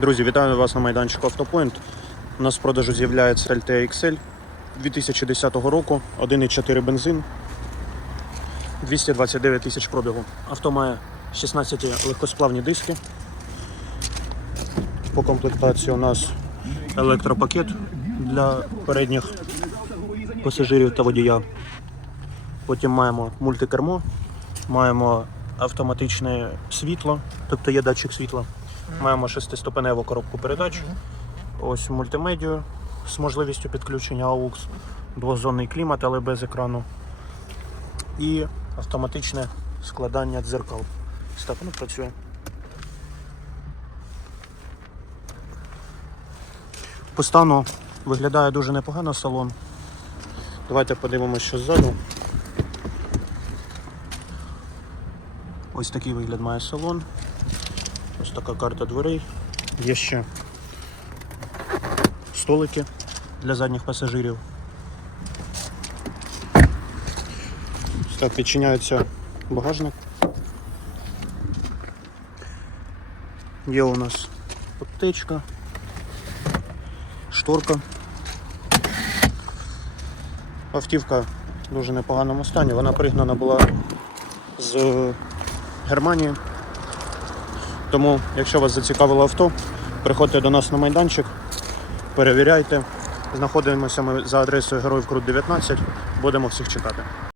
Друзі, вітаю вас на майданчику Автопоінт. У нас в продажу з'являється LT XL 2010 року, 1,4 бензин, 229 тисяч пробігу. Авто має 16 легкосплавні диски. По комплектації у нас електропакет для передніх пасажирів та водія. Потім маємо мультикермо, маємо автоматичне світло, тобто є датчик світла. Маємо шестиступеневу коробку передач. Ось мультимедію з можливістю підключення AUX, двозонний клімат, але без екрану. І автоматичне складання дзеркал. Ось так воно працює. По стану виглядає дуже непогано салон. Давайте подивимося, що ззаду. Ось такий вигляд має салон. Ось така карта дверей. Є ще столики для задніх пасажирів. Ось так відчиняється багажник. Є у нас аптечка, шторка. Автівка в дуже непоганому стані. Вона пригнана була з Германії. Тому, якщо вас зацікавило авто, приходьте до нас на майданчик, перевіряйте. Знаходимося ми за адресою Героїв Крут 19. Будемо всіх чекати.